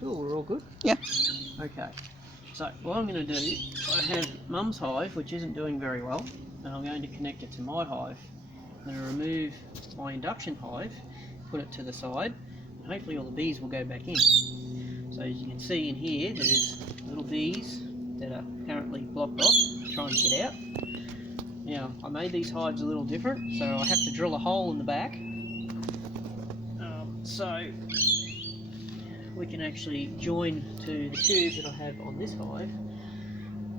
Cool, we're all good? Yeah. Okay, so what I'm going to do, I have Mum's hive, which isn't doing very well, and I'm going to connect it to my hive. I'm going to remove my induction hive, put it to the side, and hopefully all the bees will go back in. So as you can see in here, there's little bees that are currently blocked off, trying to get out. Now, I made these hives a little different, so I have to drill a hole in the back. So we can actually join to the tube that I have on this hive.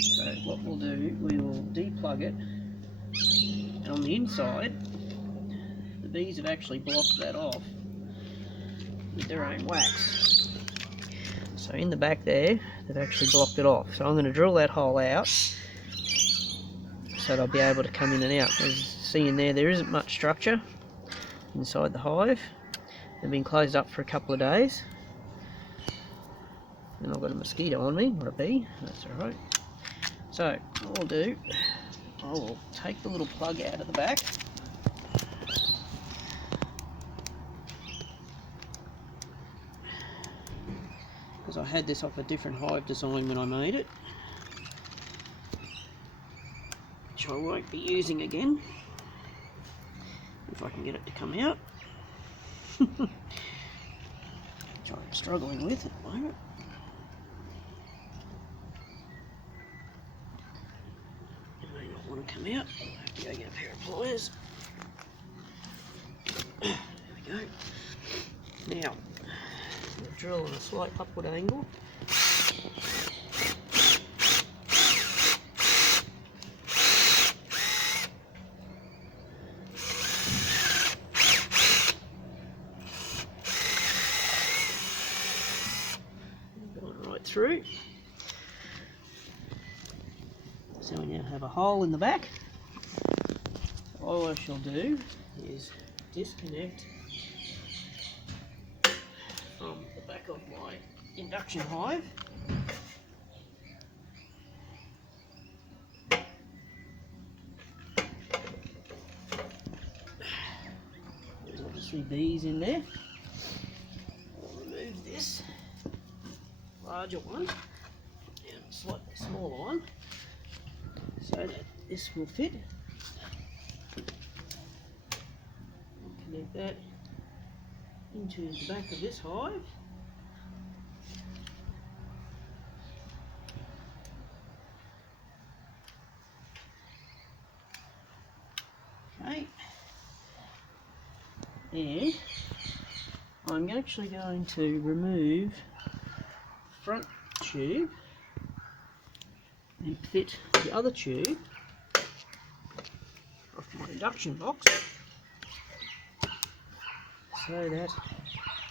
So what we'll do, we will deplug it, and on the inside, the bees have actually blocked that off with their own wax. So in the back there, they've actually blocked it off. So I'm going to drill that hole out so they'll be able to come in and out. As you see in there, there isn't much structure inside the hive. They've been closed up for a couple of days. And I've got a mosquito on me, not a bee, that's alright. So, what I'll do, I will take the little plug out of the back. Because I had this off a different hive design when I made it, which I won't be using again, if I can get it to come out. Which I'm struggling with at the moment. It may not want to come out. I have to go get a pair of pliers. There we go. Now, we'll drill on a slight upward angle. Going right through. So we now have a hole in the back. So all I shall do is disconnect from the back of my induction hive. There's obviously bees in there. I'll remove this larger one and a slightly smaller one so that this will fit. I'll connect that into the back of this hive. Okay, and I'm actually going to remove the front tube and fit the other tube off my induction box so that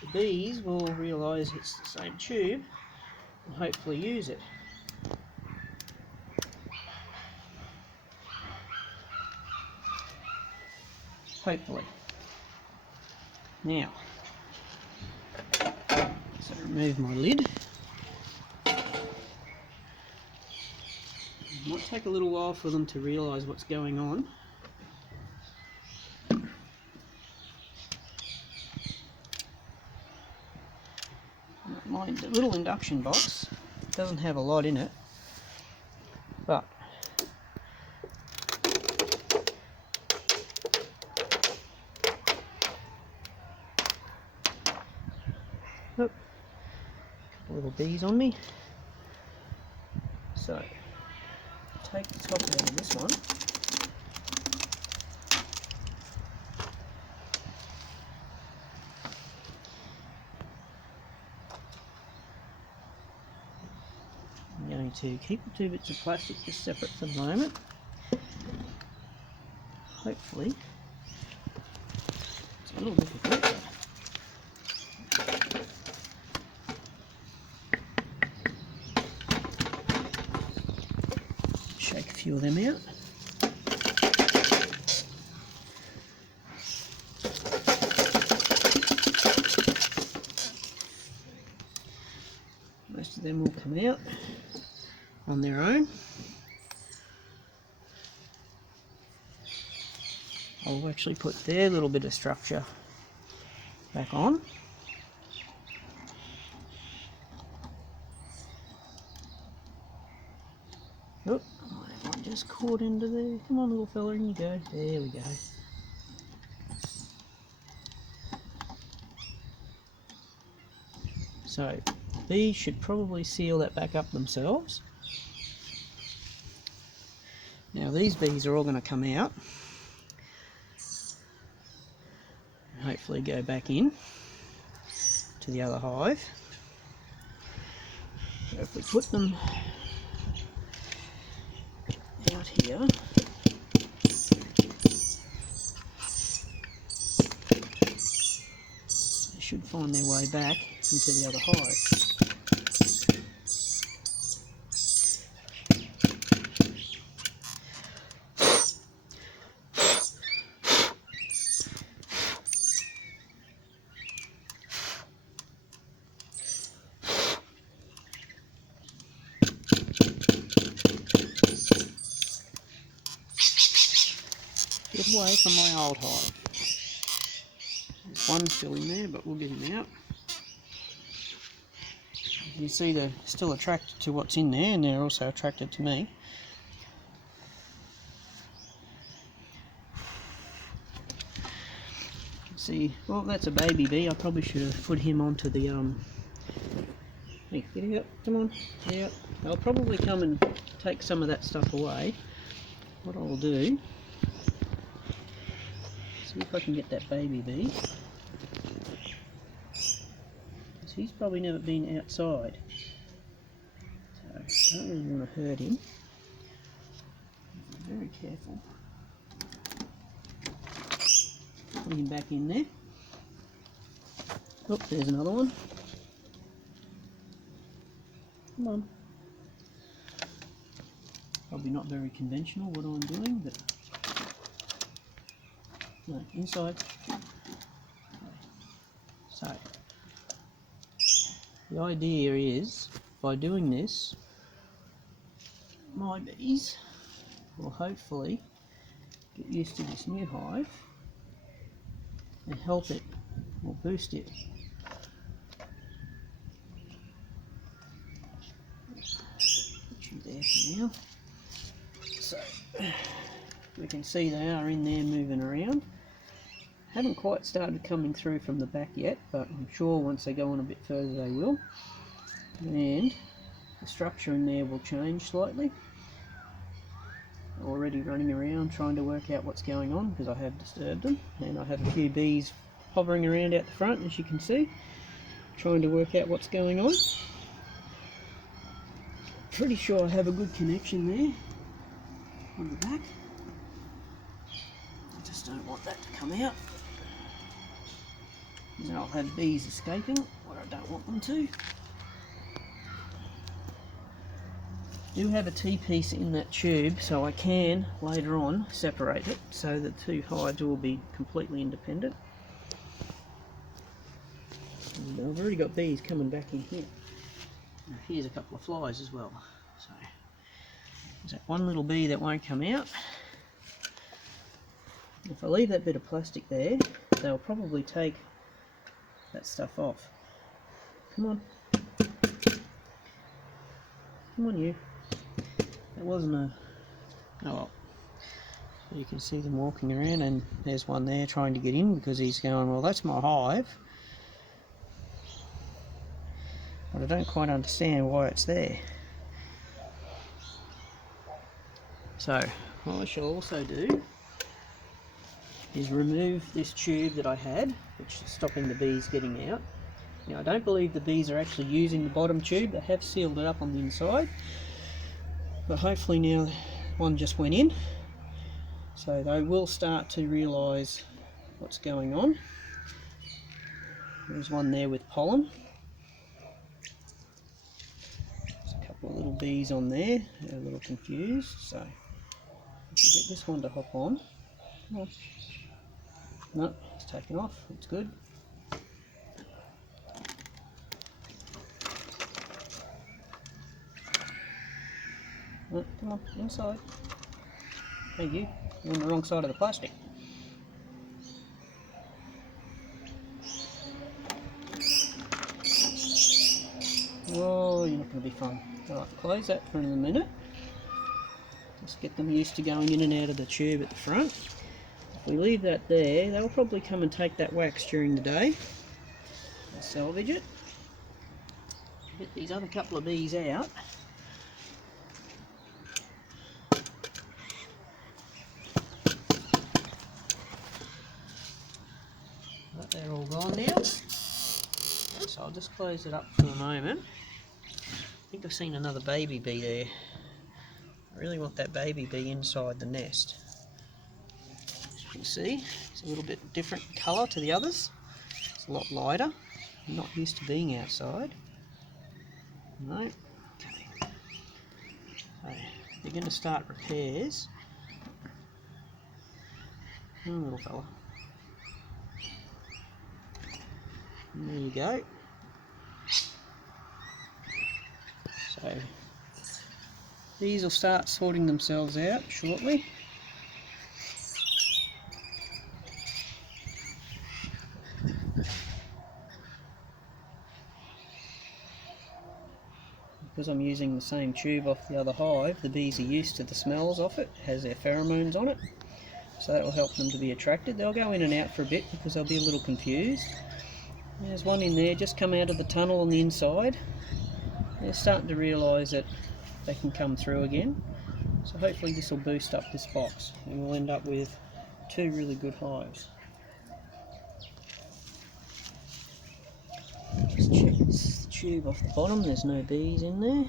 the bees will realise it's the same tube and hopefully use it. Hopefully. Now, so remove my lid. It might take a little while for them to realise what's going on. My little induction box doesn't have a lot in it, but a couple little bees on me. So take the top out of this one. I'm going to keep the two bits of plastic just separate for the moment. Hopefully, it's a little difficult. Shake a few of them out. Most of them will come out on their own. I'll actually put their little bit of structure back on. Oh, I just caught into there. Come on, little fella, in you go. There we go. So, bees should probably seal that back up themselves. Now these bees are all going to come out. And hopefully go back in to the other hive. So if we put them out here, they should find their way back into the other hive. Get away from my old hive. There's one still in there, but we'll get him out. You see they're still attracted to what's in there, and they're also attracted to me. See, well, that's a baby bee. I probably should have put him onto the Hey, get out, come on, get out. I'll probably come and take some of that stuff away. What I'll do, see if I can get that baby bee. He's probably never been outside, so I don't really want to hurt him. Be very careful. Put him back in there. Oh, there's another one. Come on. Probably not very conventional what I'm doing, but no, inside. So the idea is, by doing this, my bees will hopefully get used to this new hive and help it or boost it. Put you there for now. So we can see they are in there moving around. Haven't quite started coming through from the back yet, but I'm sure once they go on a bit further they will. And the structure in there will change slightly. Already running around trying to work out what's going on because I have disturbed them, and I have a few bees hovering around out the front, as you can see, trying to work out what's going on. Pretty sure I have a good connection there on the back. I just don't want that to come out. Then I'll have bees escaping where I don't want them to. I do have a T-piece in that tube, so I can later on separate it so the two hives will be completely independent. And I've already got bees coming back in here. Now here's a couple of flies as well. So there's that one little bee that won't come out. If I leave that bit of plastic there, they'll probably take that stuff off. Come on. Come on, you. That wasn't a... Oh well. So you can see them walking around, and there's one there trying to get in because he's going, well, that's my hive. But I don't quite understand why it's there. So what I shall also do is remove this tube that I had, which is stopping the bees getting out. Now I don't believe the bees are actually using the bottom tube. They have sealed it up on the inside, but hopefully now one just went in, so they will start to realise what's going on. There's one there with pollen. There's a couple of little bees on there. They're a little confused, so if you get this one to hop on. Come on. No, it's taken off. It's good. Oh, come on, inside. Hey you, you're on the wrong side of the plastic. Oh, you're not going to be fun. Alright, close that for a minute. Just get them used to going in and out of the tube at the front. If we leave that there, they'll probably come and take that wax during the day. We'll salvage it. Get these other couple of bees out. But they're all gone now. So I'll just close it up for a moment. I think I've seen another baby bee there. I really want that baby bee inside the nest. As you can see, it's a little bit different colour to the others. It's a lot lighter. I'm not used to being outside. No. Okay. So they're going to start repairs. Oh, little fella. And there you go. So these will start sorting themselves out shortly. Because I'm using the same tube off the other hive, the bees are used to the smells off it. It has their pheromones on it, so that will help them to be attracted. They'll go in and out for a bit because they'll be a little confused. There's one in there, just come out of the tunnel on the inside. They're starting to realise that they can come through again. So hopefully this will boost up this box and we'll end up with 2 really good hives. Just check this tube off the bottom, there's no bees in there.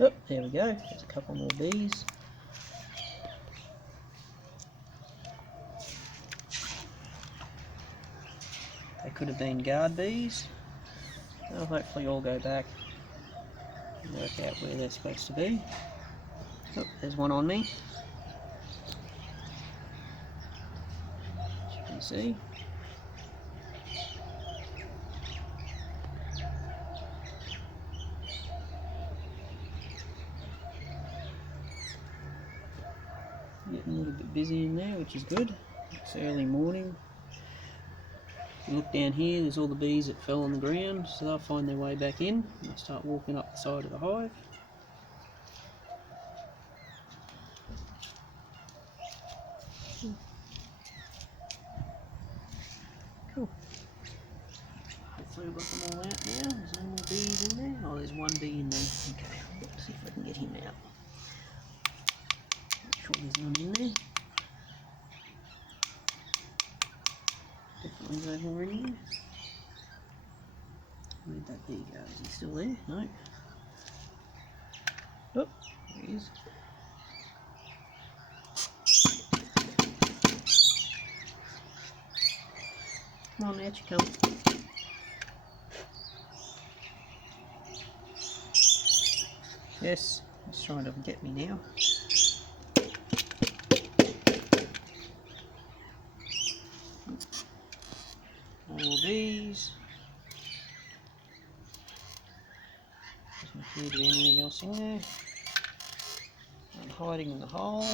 Oh, there we go, there's a couple more bees. They could have been guard bees. They'll hopefully all go back and work out where they're supposed to be. Oh, there's one on me. As you can see. Getting a little bit busy in there, which is good. It's early morning. If you look down here, there's all the bees that fell on the ground, so they'll find their way back in and they'll start walking up the side of the hive. Cool. Hopefully we've got them all out now. There's no more bees in there. Oh, there's one bee in there. Okay, let's see if I can get him out. Make sure there's none in there. Definitely over already. Where'd that bee go? Is he still there? No. Oh, there he is. Come on, out you come. Yes, he's trying to get me now. More bees. Doesn't appear to be anything else in there. I'm hiding in the hole.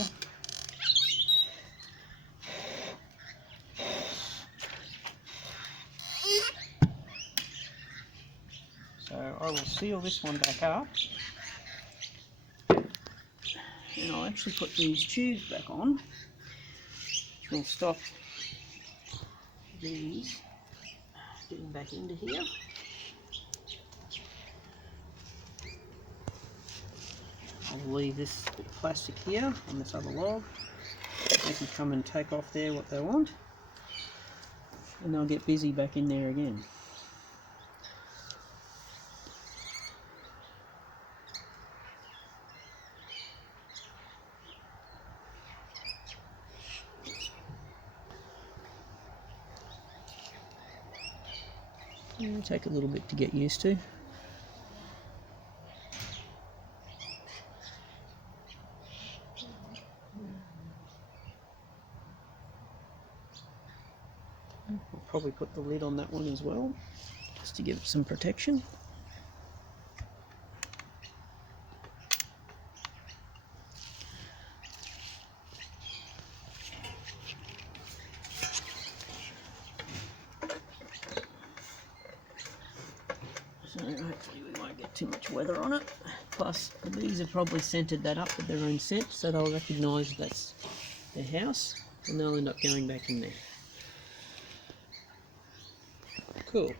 So I will seal this one back up. And I'll actually put these tubes back on, which will stop these getting back into here. I'll leave this bit of plastic here on this other log. They can come and take off there what they want, and they'll get busy back in there again. It'll take a little bit to get used to. I'll probably put the lid on that one as well, just to give it some protection. So hopefully we won't get too much weather on it. Plus the bees have probably scented that up with their own scent, so they'll recognise that's their house and they'll end up going back in there. Cool.